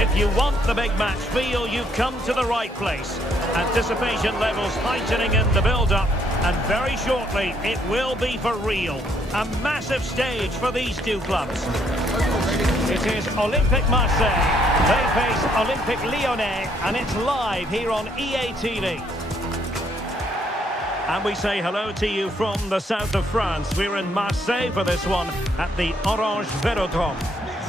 If you want the big match feel, you've come to the right place. Anticipation levels heightening in the build-up, and very shortly it will be for real. A massive stage for these two clubs. It is Olympique Marseille. They face Olympique Lyonnais, and it's live here on EA TV. And we say hello to you from the south of France. We're in Marseille for this one at the Orange Velodrome.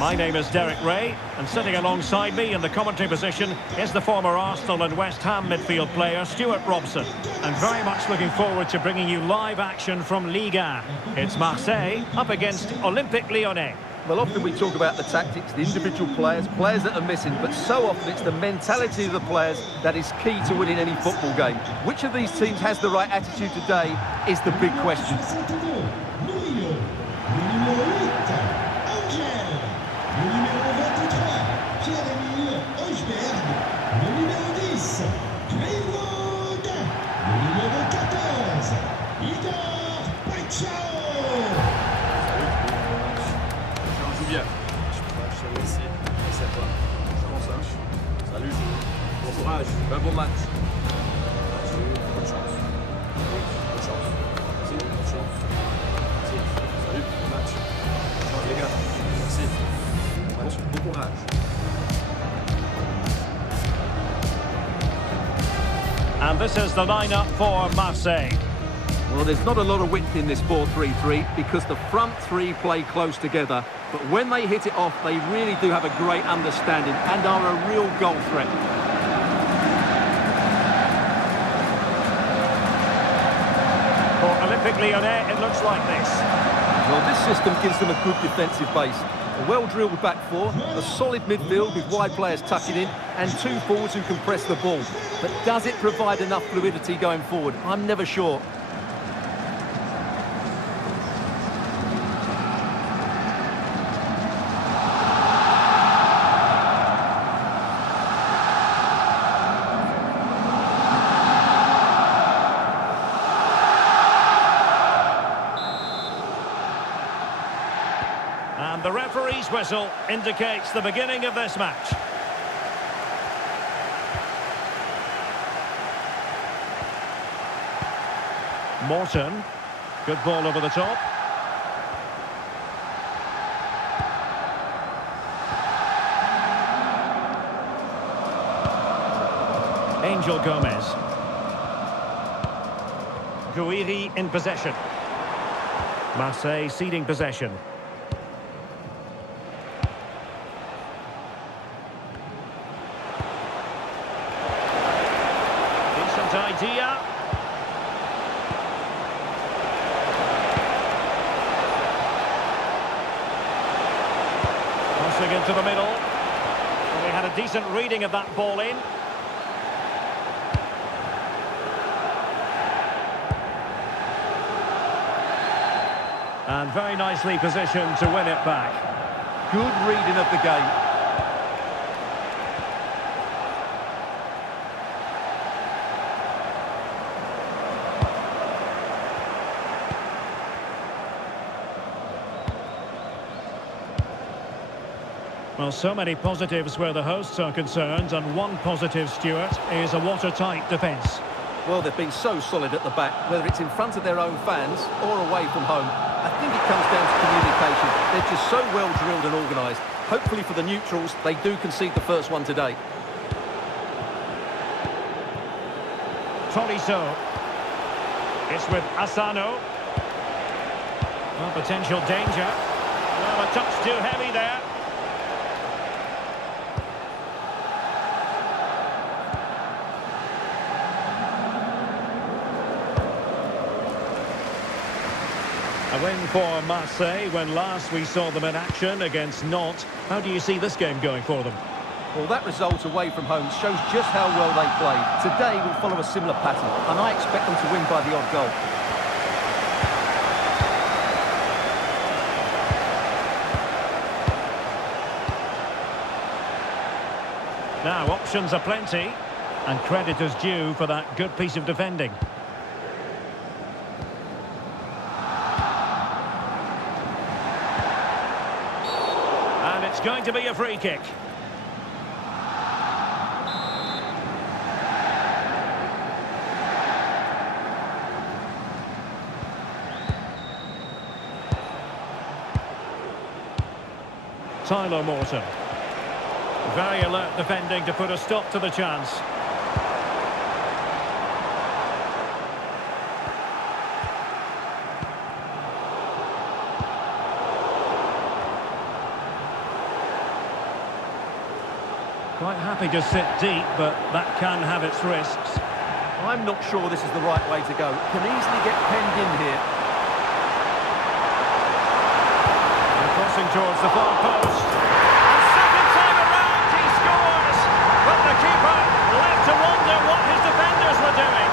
My name is Derek Ray, and sitting alongside me in the commentary position is the former Arsenal and West Ham midfield player Stuart Robson. And very much looking forward to bringing you live action from Ligue 1. It's Marseille up against Olympique Lyonnais. Well, often we talk about the tactics, the individual players that are missing, but so often it's the mentality of the players that is key to winning any football game. Which of these teams has the right attitude today is the big question. Salut, bon courage, un bon match. Bonne chance. Bonne chance. Merci, bonne chance. Merci. Salut, bon match. Bonne chance les gars. Merci. Bon match, bon courage. And this is the lineup for Marseille. Well, there's not a lot of width in this 4-3-3 because the front three play close together. But when they hit it off, they really do have a great understanding and are a real goal threat. For Olympique Lyonnais, it looks like this. Well, this system gives them a good defensive base. A well-drilled back four, a solid midfield with wide players tucking in, and two forwards who can press the ball. But does it provide enough fluidity going forward? I'm never sure. And the referee's whistle indicates the beginning of this match. Morton, good ball over the top. Angel Gomez. Guiri in possession. Marseille ceding possession. Idea. Crossing into the middle. Well, they had a decent reading of that ball in. And very nicely positioned to win it back. Good reading of the game. Well, so many positives where the hosts are concerned, and one positive, Stuart, is a watertight defence. Well, they've been so solid at the back, whether it's in front of their own fans or away from home. I think it comes down to communication. They're just so well drilled and organised. Hopefully for the neutrals, they do concede the first one today. Tolisso. It's with Asano. Well, potential danger. Well, a touch too heavy there. A win for Marseille when last we saw them in action against Nantes. How do you see this game going for them? Well, that result away from home shows just how well they played. Today will follow a similar pattern, and I expect them to win by the odd goal. Now, options are plenty, and credit is due for that good piece of defending. And it's going to be a free kick. Tyler Morton. Very alert defending to put a stop to the chance. Quite happy to sit deep, but that can have its risks. I'm not sure this is the right way to go. Can easily get penned in here. And crossing towards the far post. And second time around, he scores! But the keeper left to wonder what his defenders were doing.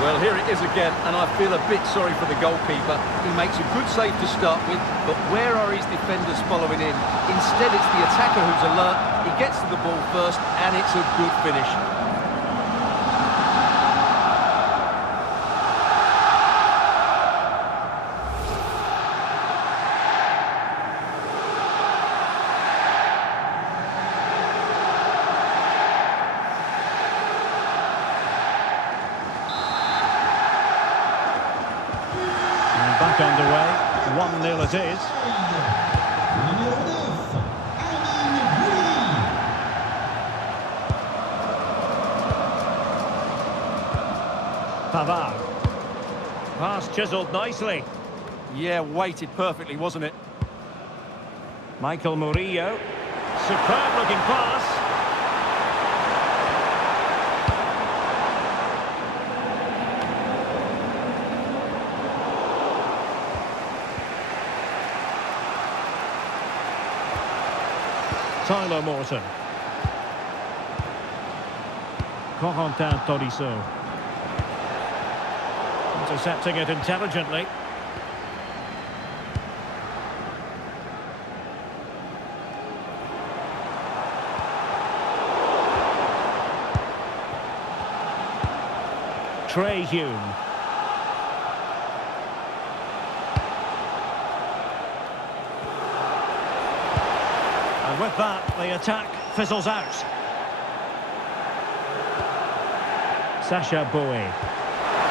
Well, here it is again, and I feel a bit sorry for the goalkeeper. He makes a good save to start with, but where are his defenders following in? Instead, it's the attacker who's alert. He gets to the ball first, and it's a good finish. Back underway, 1-0 it is. Pavard. Pass chiselled nicely. Yeah, weighted perfectly, wasn't it? Michael Murillo. Superb looking pass. Tyler Morton. Corentin Tolisso. Intercepting it intelligently. Trey Hume. And with that, the attack fizzles out. Sacha Boey.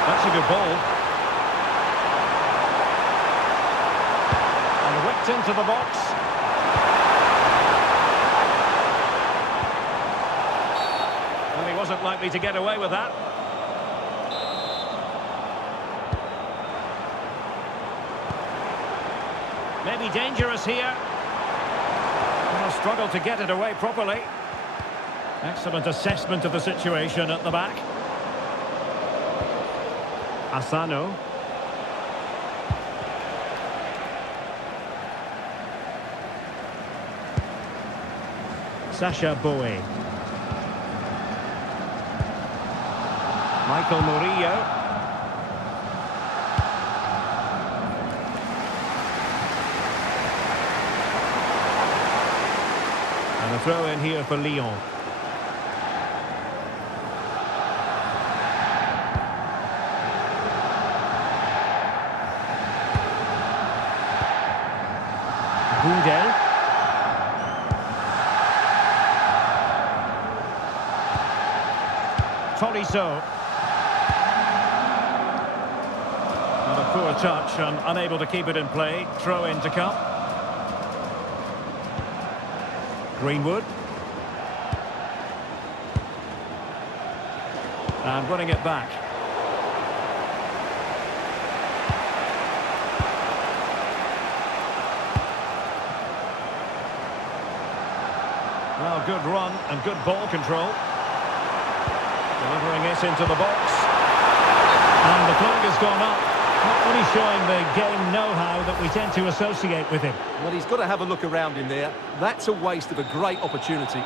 That's a good ball. And whipped into the box. Well, he wasn't likely to get away with that. Maybe dangerous here. Well, struggled to get it away properly. Excellent assessment of the situation at the back. Asano. Sacha Boey. Michael Murillo. And a throw in here for Lyon. Wheather. Tolisso. And a poor touch and unable to keep it in play. Throw in to come. Greenwood. And winning it back. Well, good run and good ball control. Delivering it into the box. And the flag has gone up. Not really showing the game know-how that we tend to associate with him. Well, he's got to have a look around him there. That's a waste of a great opportunity.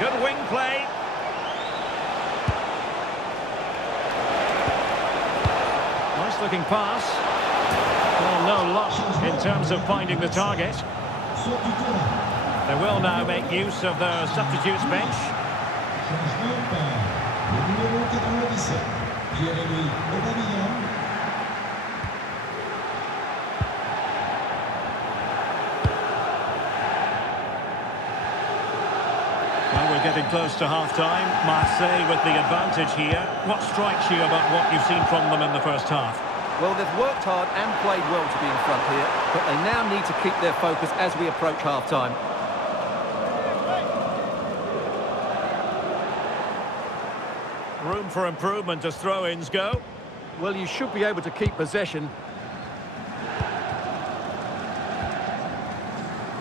Good wing play. Nicely looking pass. Well, no luck in terms of finding the target. They will now make use of their substitutes bench. Well, we're getting close to half-time. Marseille with the advantage here. What strikes you about what you've seen from them in the first half? Well, they've worked hard and played well to be in front here, but they now need to keep their focus as we approach half-time. Room for improvement as throw-ins go. Well, you should be able to keep possession.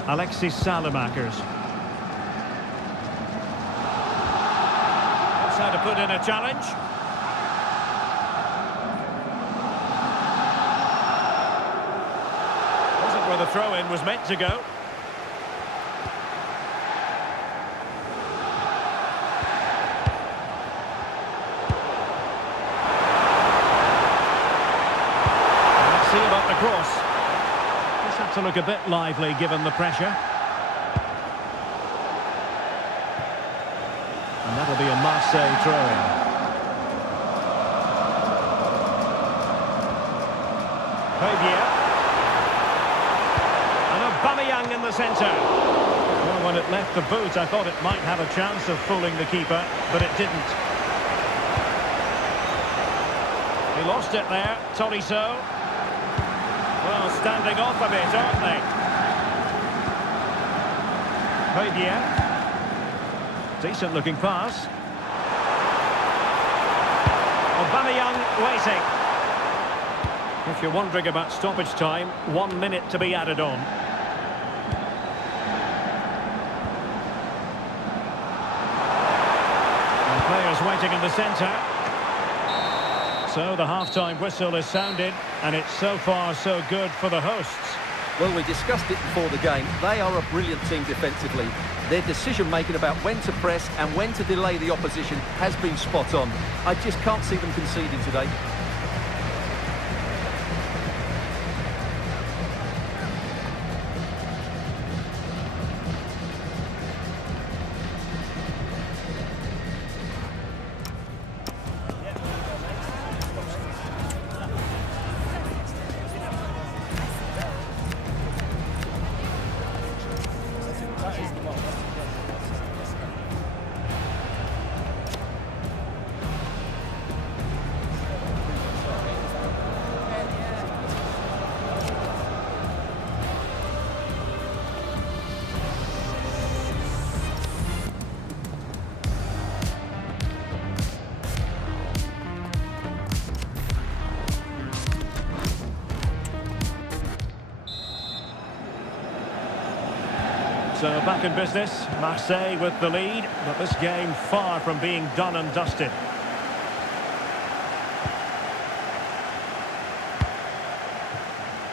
Alexis Salamakers. That's how to put in a challenge. Wasn't where the throw-in was meant to go. Let's see about the cross. Just had to look a bit lively given the pressure. And that'll be a Marseille throw-in. Wheather. And Aubameyang in the centre. Well, when it left the boot, I thought it might have a chance of fooling the keeper, but it didn't. He lost it there, Tolisso. Well, standing off a bit, aren't they? Wheather. Decent looking pass. Aubameyang waiting. If you're wondering about stoppage time, 1 minute to be added on. And players waiting in the centre. So the half-time whistle is sounded, and it's so far so good for the hosts. Well, we discussed it before the game. They are a brilliant team defensively. Their decision-making about when to press and when to delay the opposition has been spot on. I just can't see them conceding today. So back in business, Marseille with the lead, but this game far from being done and dusted.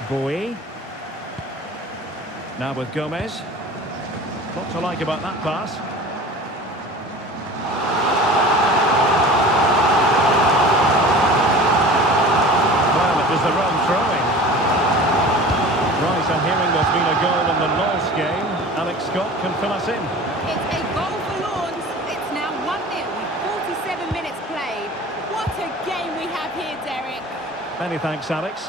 Bowie. Now with Gomez. What to like about that pass. Well, it was the wrong throwing. Right, I'm hearing there's been a goal in the Lens game. Alex Scott can fill us in. It's a goal for Lens. It's now 1-0 with 47 minutes played. What a game we have here, Derek. Many thanks, Alex.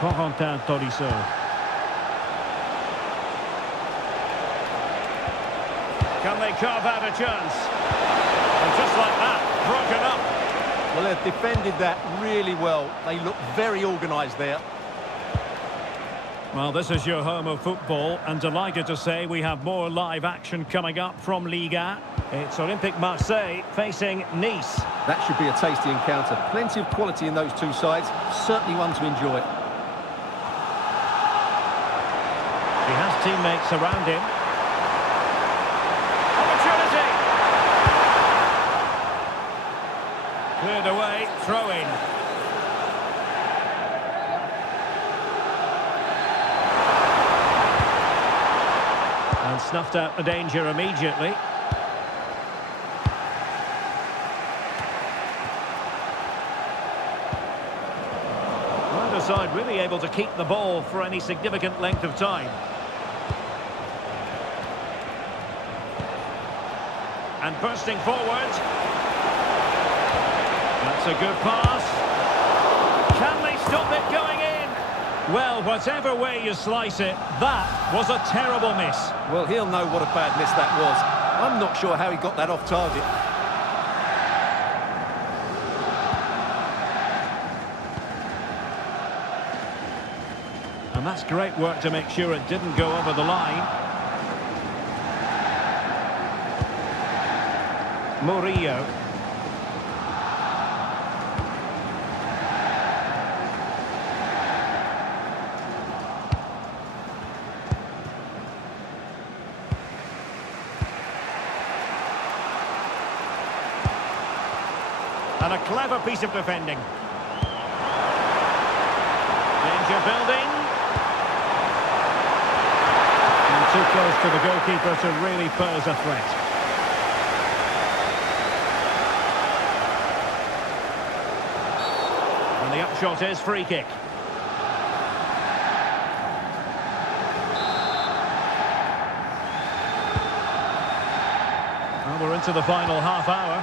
Corentin Tolisso. Can they carve out a chance? And just like that, broken up. Well, they've defended that really well. They look very organised there. Well, this is your home of football, and delighted to say we have more live action coming up from Liga. It's Olympique Marseille facing Nice. That should be a tasty encounter. Plenty of quality in those two sides. Certainly one to enjoy. He has teammates around him. Opportunity! Cleared away, throw-in. And snuffed out the danger immediately. side really able to keep the ball for any significant length of time. And bursting forward. That's a good pass. Can they stop it going in? Well, whatever way you slice it, that was a terrible miss. Well, he'll know what a bad miss that was. I'm not sure how he got that off target. And that's great work to make sure it didn't go over the line. Murillo. And a clever piece of defending. Danger building. And too close to the goalkeeper to really pose a threat. And the upshot is free kick. Well, we're into the final half hour.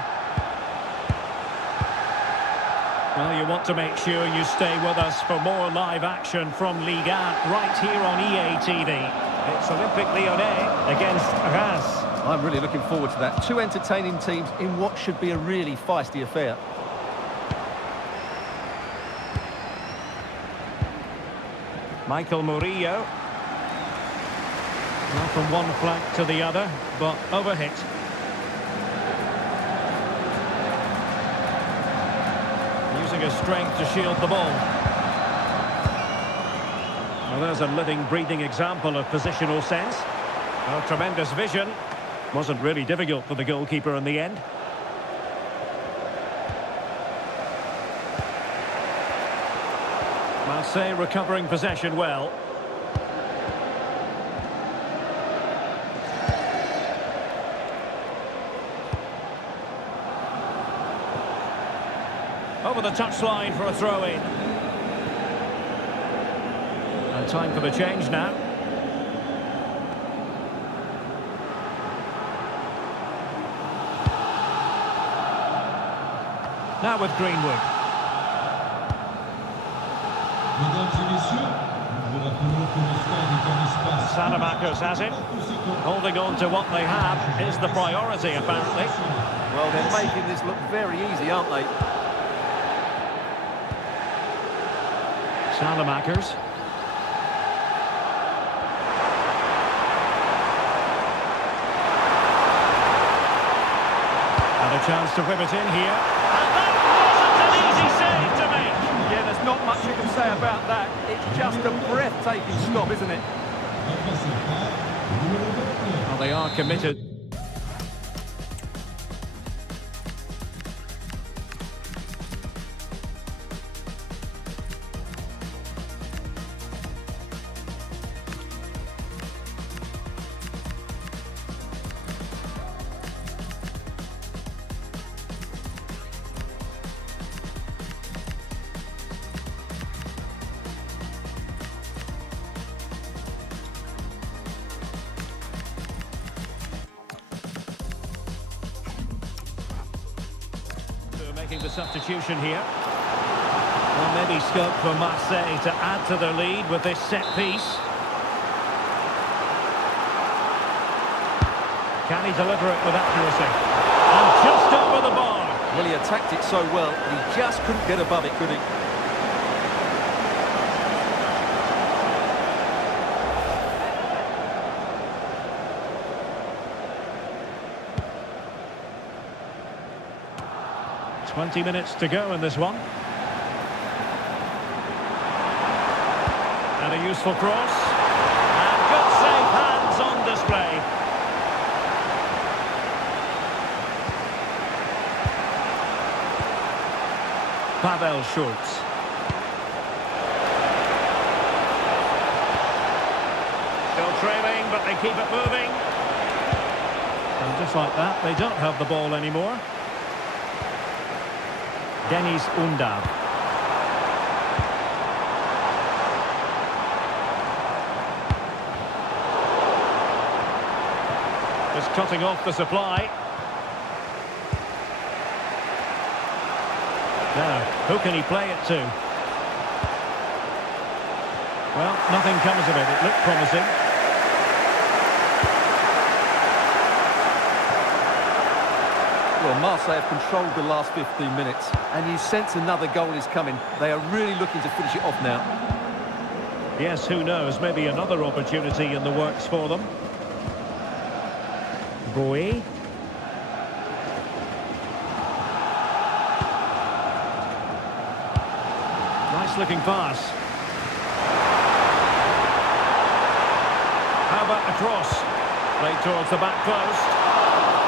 Well, you want to make sure you stay with us for more live action from Ligue 1 right here on EA TV. It's Olympique Lyonnais against Reims. I'm really looking forward to that. Two entertaining teams in what should be a really feisty affair. Michael Murillo. Not from one flank to the other, but overhit. Using his strength to shield the ball. Well, there's a living, breathing example of positional sense. Oh, tremendous vision. Wasn't really difficult for the goalkeeper in the end. Marseille recovering possession well. Over the touchline for a throw-in. And time for the change now. Now with Greenwood. Salamakers has it. Holding on to what they have is the priority, apparently. Well, they're making this look very easy, aren't they? Salamakers. And a chance to whip it in here. And that wasn't an easy save to make. Yeah, there's not much you can say about that. It's just a breathtaking stop, isn't it? Well, they are committed. Making the substitution here. Well, maybe scope for Marseille to add to their lead with this set piece. Can he deliver it with accuracy? And just over the bar. Well, he attacked it so well, he just couldn't get above it, could he? Twenty minutes to go in this one. And a useful cross. And good safe hands on display. Pavel Schultz. Still trailing, but they keep it moving. And just like that, they don't have the ball anymore. Dennis Undav. Just cutting off the supply. Now, who can he play it to? Well, nothing comes of it. It looked promising. Well, Marseille have controlled the last 15 minutes, and you sense another goal is coming. They are really looking to finish it off now. Yes, who knows? Maybe another opportunity in the works for them. Boy. Nice looking pass. How about the cross? Played towards the back post.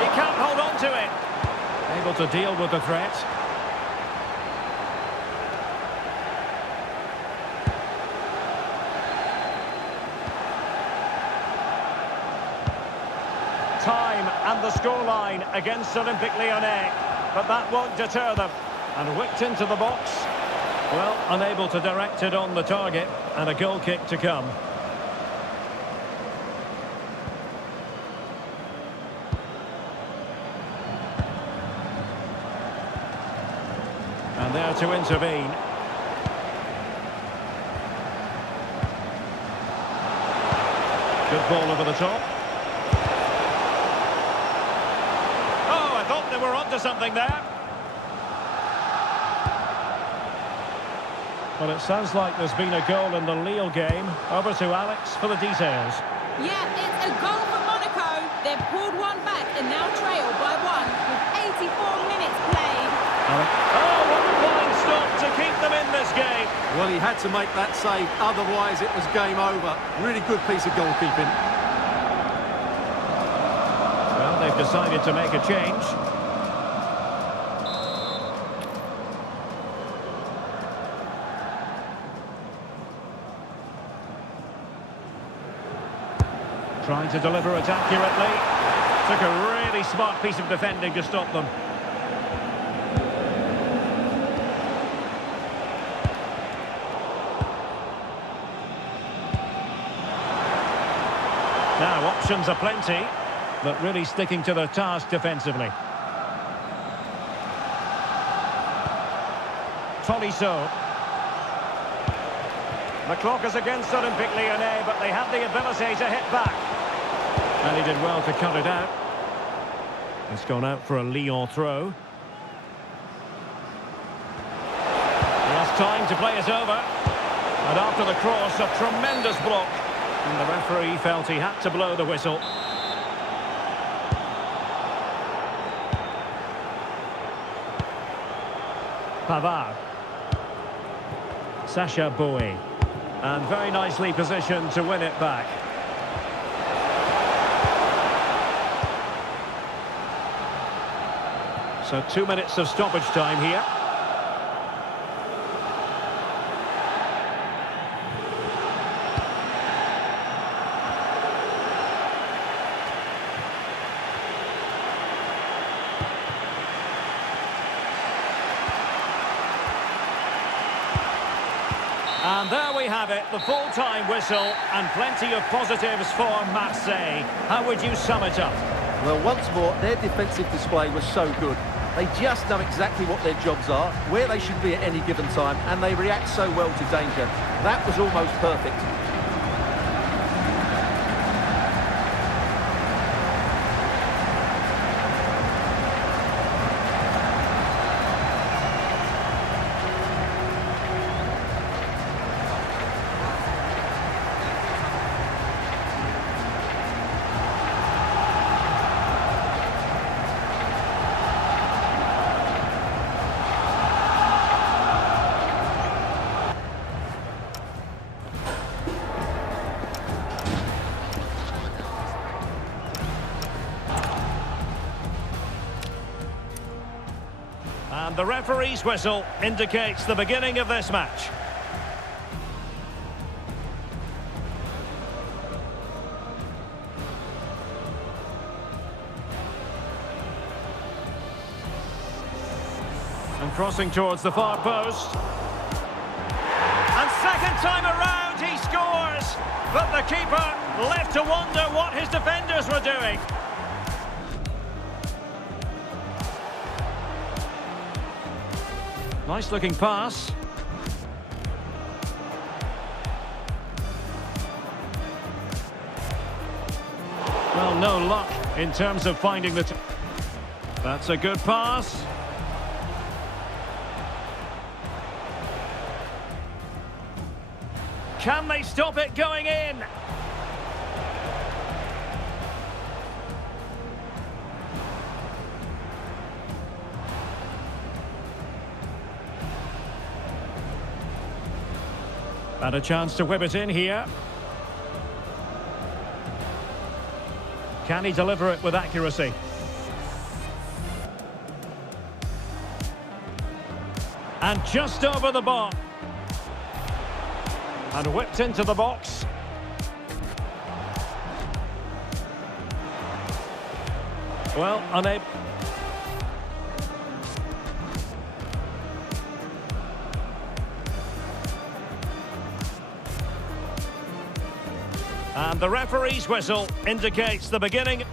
He can't hold on to it. Able to deal with the threat. Time and the scoreline against Olympique Lyonnais. But that won't deter them. And whipped into the box. Well, unable to direct it on the target. And a goal kick to come. And there to intervene. Good ball over the top. Oh, I thought they were onto something there. Well, it sounds like there's been a goal in the Lille game. Over to Alex for the details. Yeah, it's a goal for Monaco. They've pulled one back and now trail by one with 84 minutes played. Oh, what a flying stop to keep them in this game. Well, he had to make that save, otherwise it was game over. Really good piece of goalkeeping. Well, they've decided to make a change. Trying to deliver it accurately. Took a really smart piece of defending to stop them. Now, options are plenty, but really sticking to their task defensively. Tolisso. The clock is against Olympique Lyonnais, but they have the ability to hit back. And he did well to cut it out. It's gone out for a Lyon throw. He has time to play it over. And after the cross, a tremendous block. And the referee felt he had to blow the whistle. Pavard. Sacha Boey. And very nicely positioned to win it back. So 2 minutes of stoppage time here. And there we have it, the full-time whistle, and plenty of positives for Marseille. How would you sum it up? Well, once more, their defensive display was so good. They just know exactly what their jobs are, where they should be at any given time, and they react so well to danger. That was almost perfect. And the referee's whistle indicates the beginning of this match. And crossing towards the far post. And second time around he scores! But the keeper left to wonder what his defenders were doing. Nice looking pass. Well, no luck in terms of finding the... That's a good pass. Can they stop it going in? And a chance to whip it in here. Can he deliver it with accuracy? And just over the bar. And whipped into the box. Well, unable. And the referee's whistle indicates the beginning.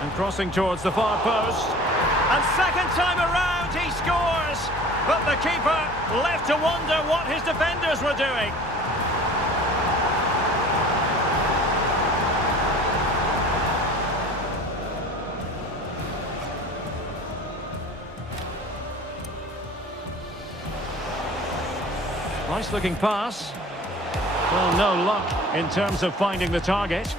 And crossing towards the far post. And second time around he scores. But the keeper left to wonder what his defenders were doing. Nice looking pass. Well, no luck in terms of finding the target.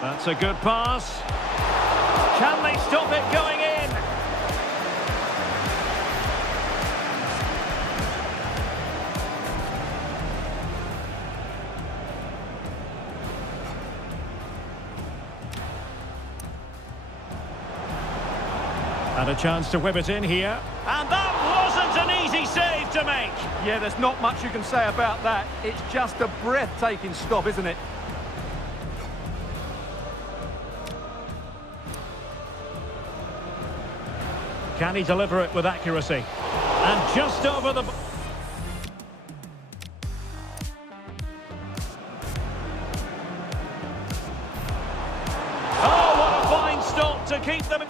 That's a good pass. Can they stop it going in? And a chance to whip it in here. And that wasn't an easy save to make. Yeah, there's not much you can say about that. It's just a breathtaking stop, isn't it? Can he deliver it with accuracy? And just over the... Oh, what a fine stop to keep them...